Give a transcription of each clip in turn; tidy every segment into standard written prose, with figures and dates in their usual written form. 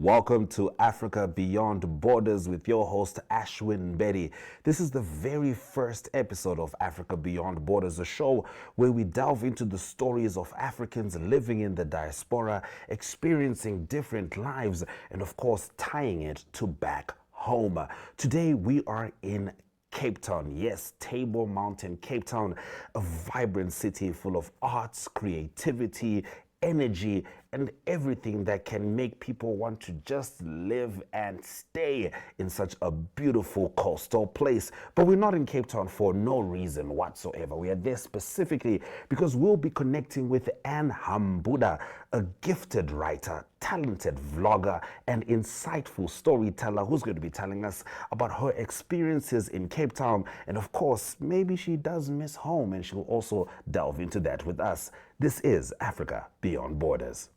Welcome to Africa Beyond Borders with your host Ashwin Betty. This is the very first episode of Africa Beyond Borders, a show where we delve into the stories of Africans living in the diaspora, experiencing different lives, and of course tying it to back home. Today we are in Cape Town, yes, Table Mountain, Cape Town, a vibrant city full of arts, creativity, energy, and everything that can make people want to just live and stay in such a beautiful coastal place. But we're not in Cape Town for no reason whatsoever. We are there specifically because we'll be connecting with Anne Hambuda, a gifted writer, talented vlogger, and insightful storyteller who's going to be telling us about her experiences in Cape Town. And of course, maybe she does miss home, and she'll also delve into that with us. This is Africa Beyond Borders.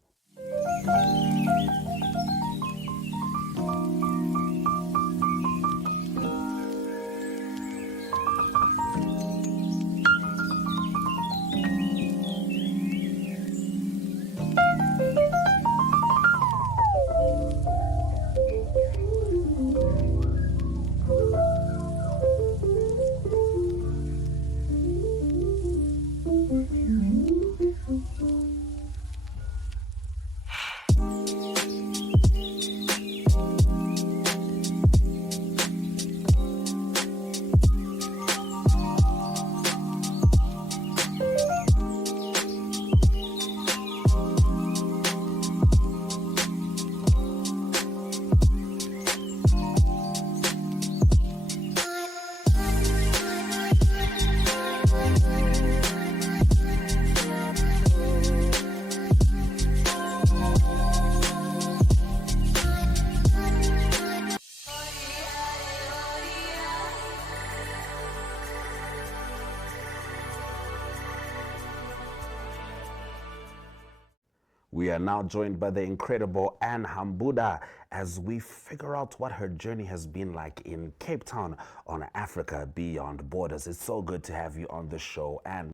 We are now joined by the incredible Anne Hambuda as we figure out what her journey has been like in Cape Town on Africa Beyond Borders. It's so good to have you on the show, Anne.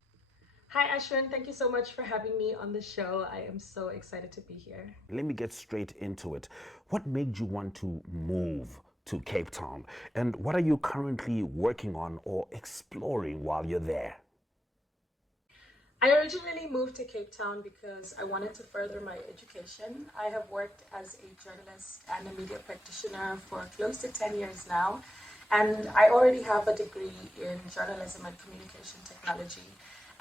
Hi Ashwin, thank you so much for having me on the show. I am so excited to be here. Let me get straight into it. What made you want to move to Cape Town? And what are you currently working on or exploring while you're there? I originally moved to Cape Town because I wanted to further my education. I have worked as a journalist and a media practitioner for close to 10 years now, and I already have a degree in journalism and communication technology.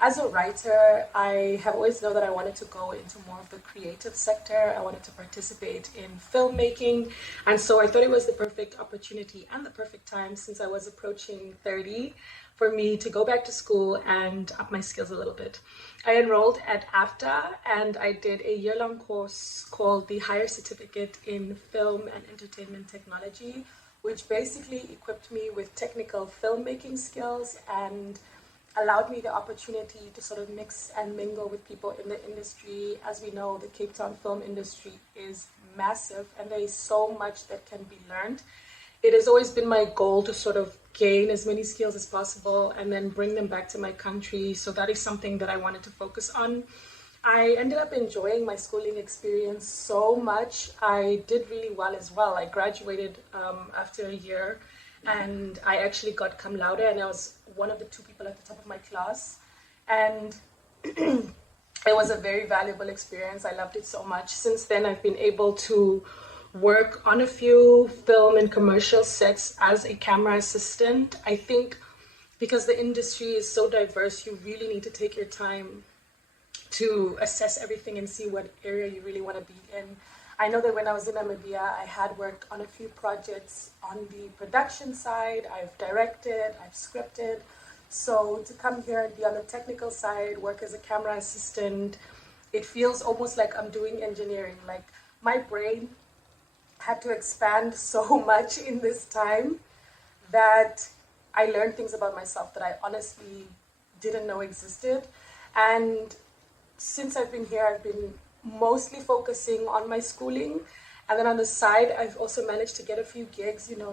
As a writer, I have always known that I wanted to go into more of the creative sector. I wanted to participate in filmmaking, and so I thought it was the perfect opportunity and the perfect time, since I was approaching 30, for me to go back to school and up my skills a little bit. I enrolled at AFTA and I did a year-long course called the Higher Certificate in Film and Entertainment Technology, which basically equipped me with technical filmmaking skills and allowed me the opportunity to sort of mix and mingle with people in the industry. As we know, the Cape Town film industry is massive and there is so much that can be learned. It has always been my goal to sort of gain as many skills as possible and then bring them back to my country. So that is something that I wanted to focus on. I ended up enjoying my schooling experience so much. I did really well as well. I graduated after a year and I actually got cum laude, and I was one of the 2 people at the top of my class. And it was a very valuable experience. I loved it so much. Since then, I've been able to work on a few film and commercial sets as a camera assistant. I think because the industry is so diverse, you really need to take your time to assess everything and see what area you really want to be in. I know that when I was in Namibia, I had worked on a few projects on the production side. I've directed, I've scripted. So to come here and be on the technical side, work as a camera assistant, it feels almost like I'm doing engineering. Like my brain had to expand so much in this time that I learned things about myself that I honestly didn't know existed. And since I've been here, I've been mostly focusing on my schooling. And then on the side, I've also managed to get a few gigs. You know,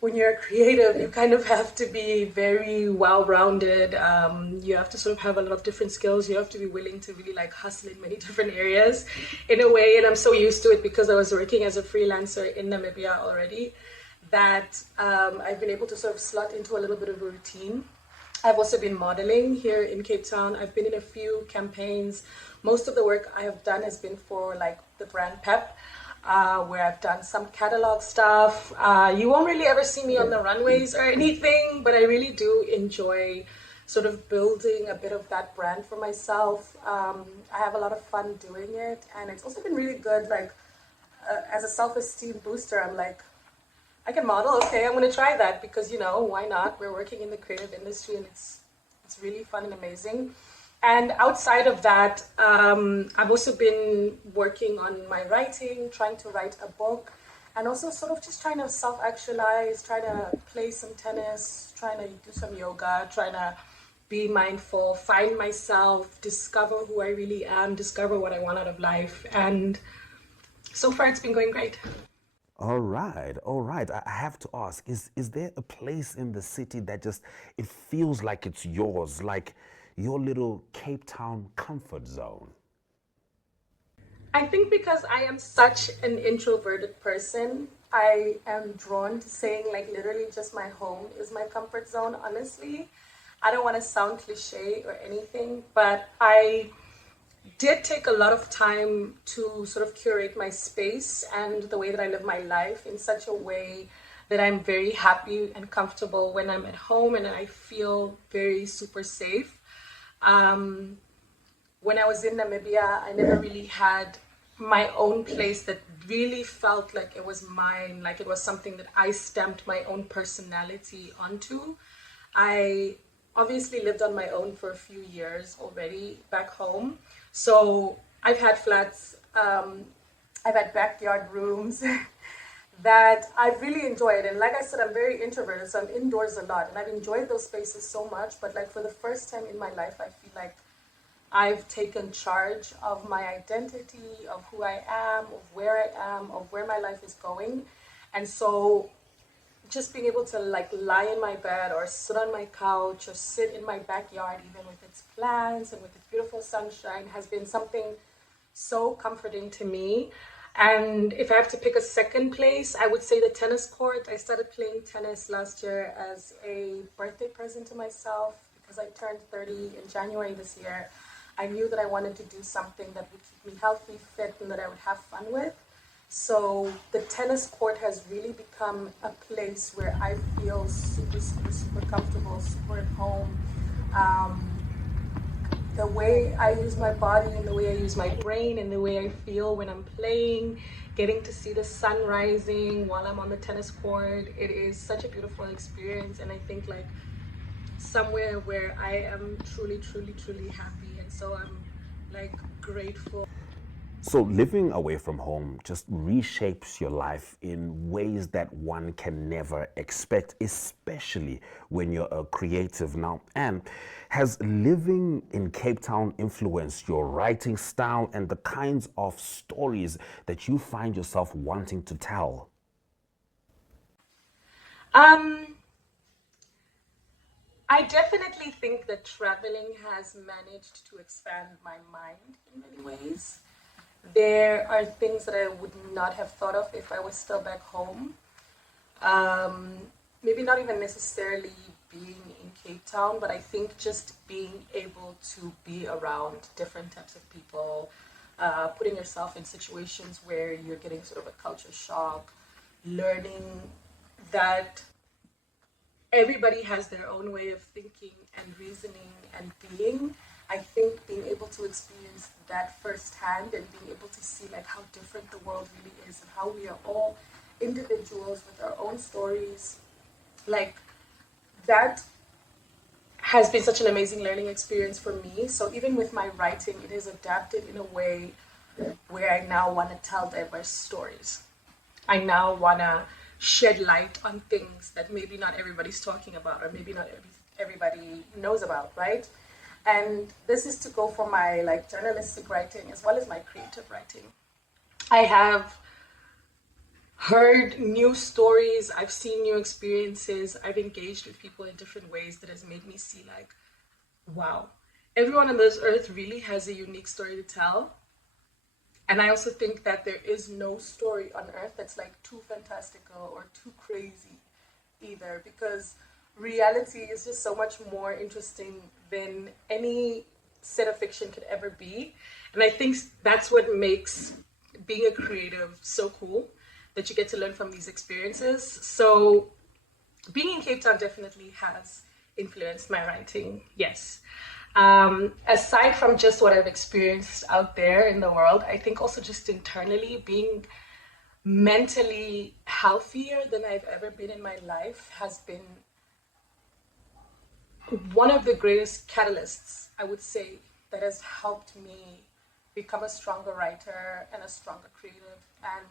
when you're a creative, you kind of have to be very well-rounded. You have to sort of have a lot of different skills. You have to be willing to really like hustle in many different areas in a way. And I'm so used to it because I was working as a freelancer in Namibia already that I've been able to sort of slot into a little bit of a routine. I've also been modeling here in Cape Town. I've been in a few campaigns. Most of the work I have done has been for like the brand Pep, where I've done some catalog stuff. You won't really ever see me on the runways or anything, but I really do enjoy sort of building a bit of that brand for myself. I have a lot of fun doing it, and it's also been really good. Like as a self-esteem booster, I'm like, I can model. Okay, I'm gonna try that because why not? We're working in the creative industry, and it's really fun and amazing. And outside of that, I've also been working on my writing, trying to write a book, and also sort of just trying to self-actualize, trying to play some tennis, trying to do some yoga, trying to be mindful, find myself, discover who I really am, discover what I want out of life. And so far, it's been going great. All right, all right. I have to ask, is there a place in the city that just it feels like it's yours, like your little Cape Town comfort zone? I think because I am such an introverted person, I am drawn to saying like literally just my home is my comfort zone, honestly. I don't want to sound cliche or anything, but I did take a lot of time to sort of curate my space and the way that I live my life in such a way that I'm very happy and comfortable when I'm at home and I feel very super safe. Um, when I was in Namibia, I never really had my own place that really felt like it was mine, like it was something that I stamped my own personality onto. I obviously lived on my own for a few years already back home. So I've had flats, I've had backyard rooms that I've really enjoyed. And like I said, I'm very introverted, so I'm indoors a lot. And I've enjoyed those spaces so much. But like for the first time in my life, I feel like I've taken charge of my identity, of who I am, of where my life is going. And so just being able to like lie in my bed or sit on my couch or sit in my backyard, even with its plants and with its beautiful sunshine, has been something so comforting to me. And if I have to pick a second place, I would say the tennis court. I started playing tennis last year as a birthday present to myself because I turned 30 in January this year. I knew that I wanted to do something that would keep me healthy, fit, and that I would have fun with. So the tennis court has really become a place where I feel super, super, super comfortable, super at home. Um, the way I use my body and the way I use my brain and the way I feel when I'm playing, getting to see the sun rising while I'm on the tennis court, it is such a beautiful experience. And I think like somewhere where I am truly, truly, truly happy. And so I'm like grateful. So, living away from home just reshapes your life in ways that one can never expect, especially when you're a creative now. And has living in Cape Town influenced your writing style and the kinds of stories that you find yourself wanting to tell? Um, I definitely think that traveling has managed to expand my mind in many ways. There are things that I would not have thought of if I was still back home. Um, Maybe not even necessarily being in Cape Town, but I think just being able to be around different types of people, putting yourself in situations where you're getting sort of a culture shock, learning that everybody has their own way of thinking and reasoning and being. I think being able to experience that firsthand and being able to see like how different the world really is and how we are all individuals with our own stories, like that has been such an amazing learning experience for me. So even with my writing, it is adapted in a way where I now want to tell diverse stories. I now want to shed light on things that maybe not everybody's talking about or maybe not everybody knows about, right? And this is to go for my like journalistic writing as well as my creative writing. I have heard new stories, I've seen new experiences, I've engaged with people in different ways that has made me see like, wow, everyone on this earth really has a unique story to tell. And I also think that there is no story on earth that's like too fantastical or too crazy either, because reality is just so much more interesting than any set of fiction could ever be. And I think that's what makes being a creative so cool, that you get to learn from these experiences. So being in Cape Town definitely has influenced my writing, yes. Aside from just what I've experienced out there in the world, I think also just internally being mentally healthier than I've ever been in my life has been one of the greatest catalysts, I would say, that has helped me become a stronger writer and a stronger creative. And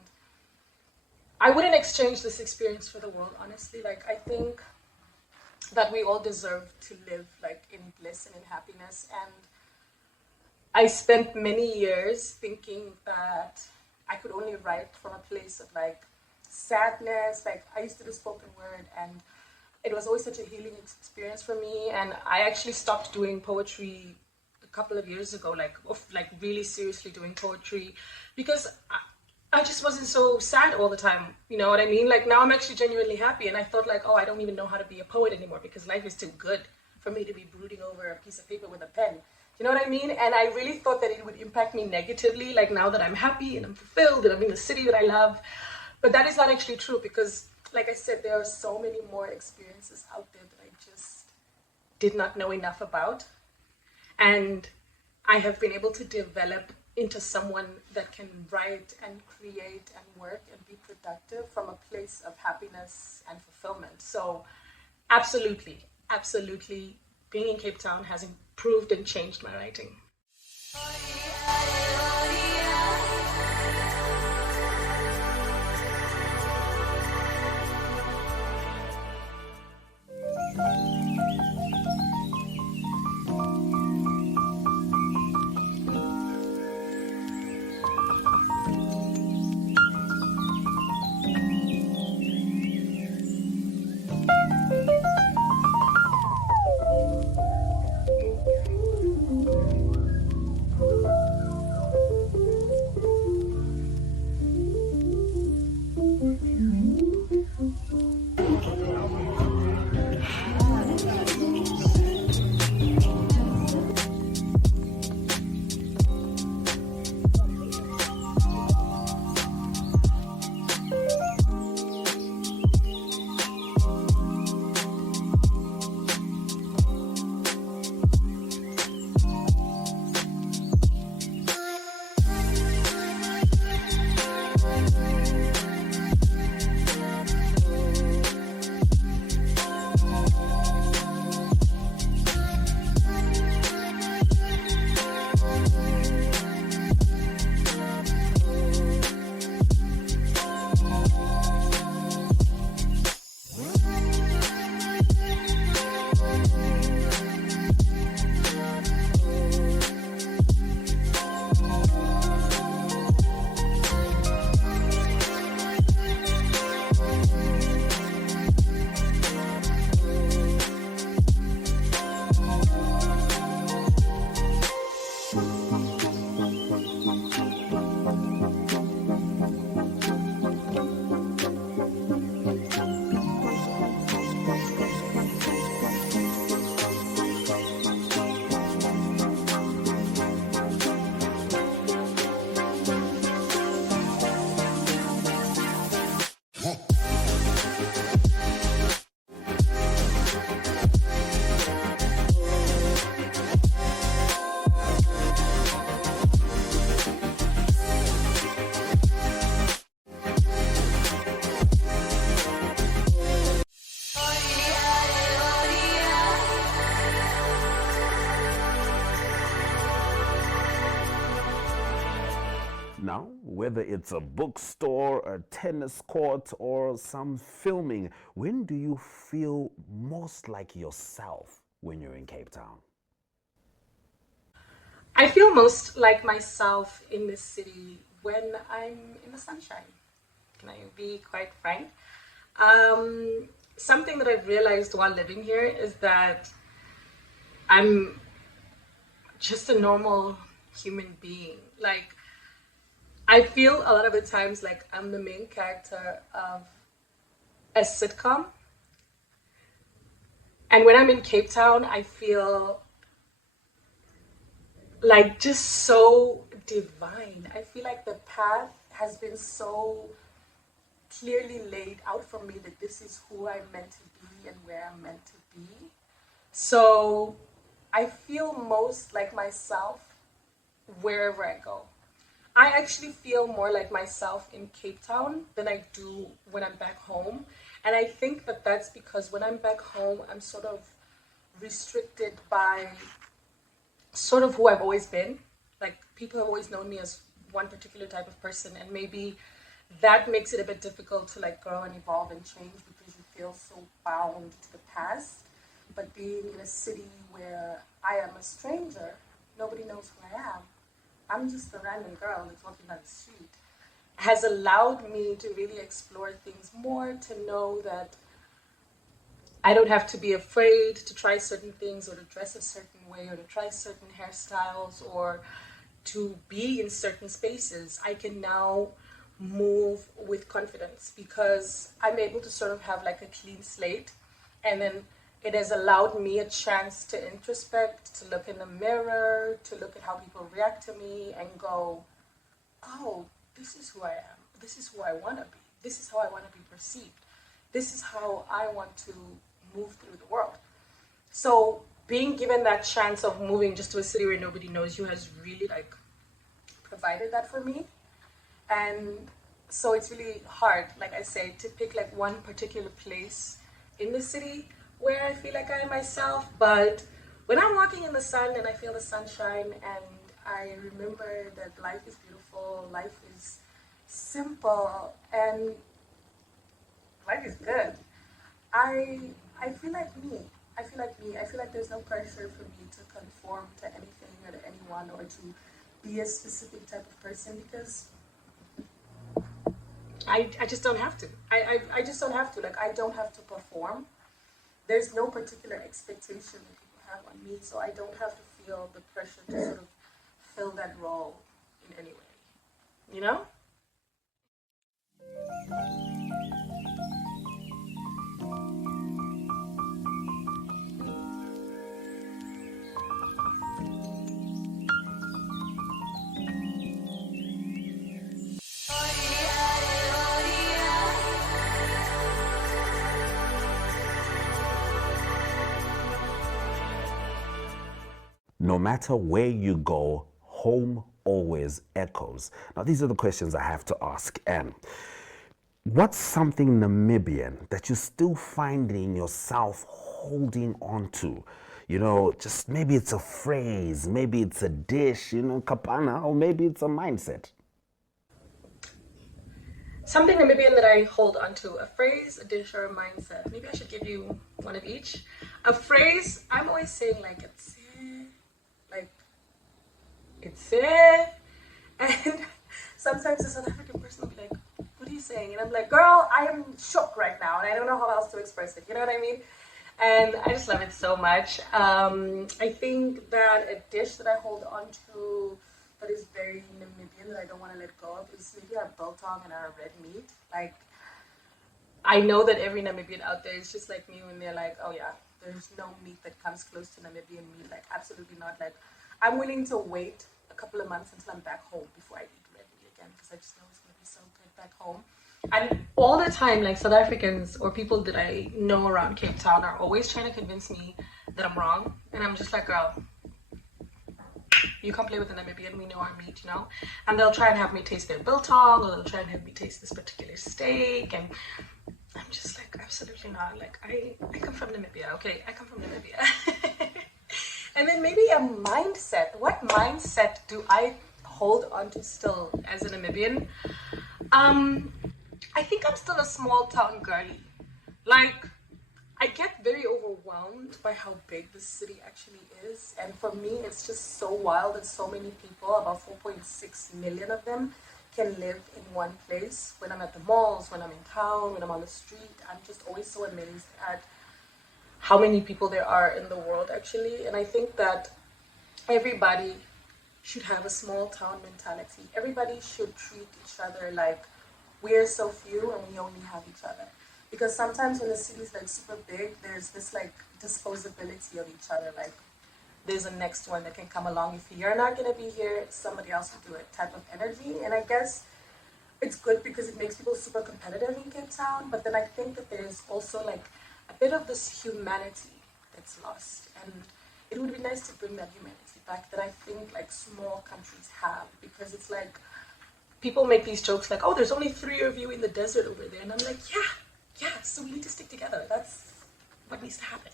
I wouldn't exchange this experience for the world, honestly. Like, I think that we all deserve to live like in bliss and in happiness. And I spent many years thinking that I could only write from a place of like sadness. Like, I used to do spoken word, and it was always such a healing experience for me. And I actually stopped doing poetry a couple of years ago, like really seriously doing poetry, because I just wasn't so sad all the time. You know what I mean? Like, now I'm actually genuinely happy. And I thought like, oh, I don't even know how to be a poet anymore, because life is too good for me to be brooding over a piece of paper with a pen. You know what I mean? And I really thought that it would impact me negatively, like now that I'm happy and I'm fulfilled and I'm in the city that I love. But that is not actually true, because like I said, there are so many more experiences out there that I just did not know enough about. And I have been able to develop into someone that can write and create and work and be productive from a place of happiness and fulfillment. So absolutely, absolutely, being in Cape Town has improved and changed my writing. Now, whether it's a bookstore, a tennis court, or some filming, when do you feel most like yourself when you're in Cape Town? I feel most like myself in this city when I'm in the sunshine. Can I be quite frank? Something that I've realized while living here is that I'm just a normal human being. Like, I feel a lot of the times like I'm the main character of a sitcom. And when I'm in Cape Town, I feel like just so divine. I feel like the path has been so clearly laid out for me that this is who I'm meant to be and where I'm meant to be. So I feel most like myself wherever I go. I actually feel more like myself in Cape Town than I do when I'm back home. And I think that that's because when I'm back home, I'm sort of restricted by sort of who I've always been. Like, people have always known me as one particular type of person, and maybe that makes it a bit difficult to like grow and evolve and change because you feel so bound to the past. But being in a city where I am a stranger, nobody knows who I am. I'm just a random girl that's walking down the street, has allowed me to really explore things more, to know that I don't have to be afraid to try certain things or to dress a certain way or to try certain hairstyles or to be in certain spaces. I can now move with confidence because I'm able to sort of have like a clean slate, and then it has allowed me a chance to introspect, to look in the mirror, to look at how people react to me and go, oh, this is who I am. This is who I want to be. This is how I want to be perceived. This is how I want to move through the world. So being given that chance of moving just to a city where nobody knows you has really like provided that for me. And so it's really hard, like I say, to pick like one particular place in the city where I feel like I am myself. But when I'm walking in the sun and I feel the sunshine and I remember that life is beautiful, life is simple, and life is good, I I feel like me. I feel like me. I feel like there's no pressure for me to conform to anything or to anyone or to be a specific type of person because I just don't have to. I just don't have to. Like, I don't have to perform. There's no particular expectation that people have on me, so I don't have to feel the pressure to sort of fill that role in any way. You know? No matter where you go, home always echoes. Now, these are the questions I have to ask Anne. What's something Namibian that you're still finding yourself holding on to? You know, just maybe it's a phrase, maybe it's a dish, you know, kapana, or maybe it's a mindset. Something Namibian that I hold on to, a phrase, a dish, or a mindset. Maybe I should give you one of each. A phrase, I'm always saying like like it's and sometimes a South African person will be like, what are you saying? And I'm like, girl, I am shook right now and I don't know how else to express it. You know what I mean? And I just love it so much. I think that a dish that I hold on to that is very Namibian that I don't want to let go of is maybe our biltong and our red meat. Like, I know that every Namibian out there is just like me when they're like, oh yeah, there's no meat that comes close to Namibian meat. Like, absolutely not. Like, I'm willing to wait a couple of months until I'm back home before I eat red meat again because I just know it's going to be so good back home. And all the time, like, South Africans or people that I know around Cape Town are always trying to convince me that I'm wrong. And I'm just like, girl, you come play with the Namibian, we know our meat, you know? And they'll try and have me taste their biltong, or they'll try and have me taste this particular steak, and I'm just like, absolutely not. Like, I come from Namibia, okay? I come from Namibia. And then maybe a mindset. What mindset do I hold on to still as a Namibian? I think I'm still a small town girly. Like, I get very overwhelmed by how big this city actually is. And for me, it's just so wild that so many people, about 4.6 million of them, can live in one place. When I'm at the malls, when I'm in town, when I'm on the street, I'm just always so amazed at how many people there are in the world, actually. And I think that everybody should have a small town mentality. Everybody should treat each other like we're so few and we only have each other. Because sometimes when the city's like super big, there's this like disposability of each other. Like there's a next one that can come along. If you're not gonna be here, somebody else will do it type of energy. And I guess it's good because it makes people super competitive in Cape Town. But then I think that there's also like a bit of this humanity that's lost. And it would be nice to bring that humanity back that I think like small countries have, because it's like people make these jokes like, oh, there's only 3 of you in the desert over there. And I'm like, yeah, so we need to stick together. That's what needs to happen.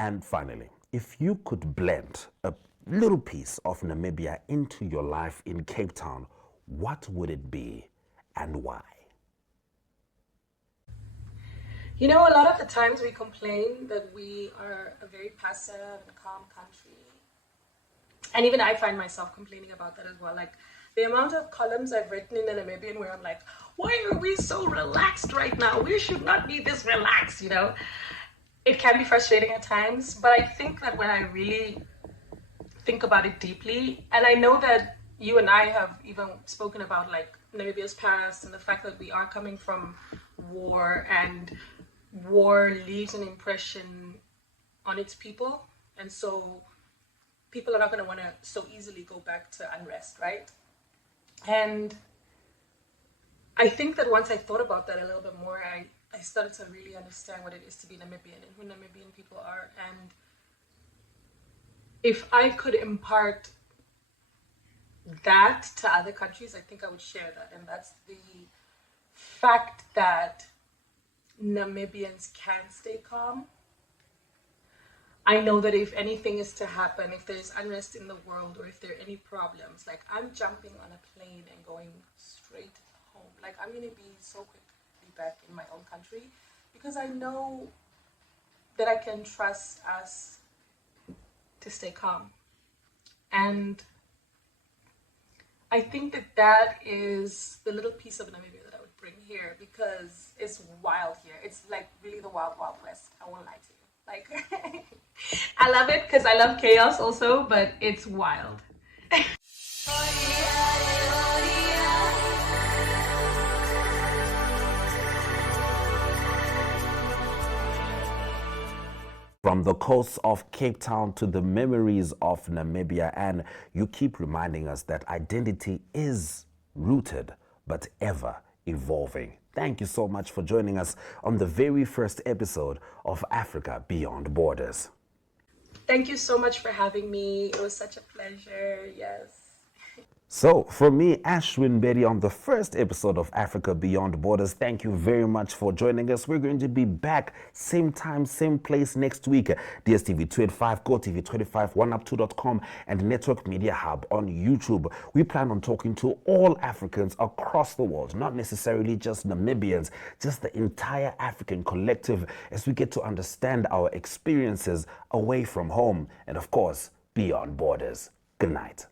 And finally, if you could blend a little piece of Namibia into your life in Cape Town, what would it be and why? You know, a lot of the times we complain that we are a very passive and calm country. And even I find myself complaining about that as well. Like the amount of columns I've written in the Namibian where I'm like, why are we so relaxed right now? We should not be this relaxed, you know? It can be frustrating at times, but I think that when I really think about it deeply, and I know that you and I have even spoken about like Namibia's past and the fact that we are coming from war, and war leaves an impression on its people, and so people are not going to want to so easily go back to unrest, right? And I think that once I thought about that a little bit more, I started to really understand what it is to be Namibian and who Namibian people are. And if I could impart that to other countries, I think I would share that. And that's the fact that Namibians can stay calm. I know that if anything is to happen, if there's unrest in the world or if there are any problems, like I'm jumping on a plane and going straight home. Like I'm going to be so quickly back in my own country, because I know that I can trust us to stay calm. And I think that that is the little piece of Namibia that I would bring here, because it's wild here. It's like really the wild, wild west. I won't lie to you. Like, I love it because I love chaos also, but it's wild. From the coasts of Cape Town to the memories of Namibia, and you keep reminding us that identity is rooted but ever evolving. Thank you so much for joining us on the very first episode of Africa Beyond Borders. Thank you so much for having me. It was such a pleasure. Yes. So, from me, Ashwin Betty, on the first episode of Africa Beyond Borders, thank you very much for joining us. We're going to be back same time, same place next week. DSTV 285, GoTV 25, oneup2.com, and Network Media Hub on YouTube. We plan on talking to all Africans across the world, not necessarily just Namibians, just the entire African collective, as we get to understand our experiences away from home and, of course, beyond borders. Good night.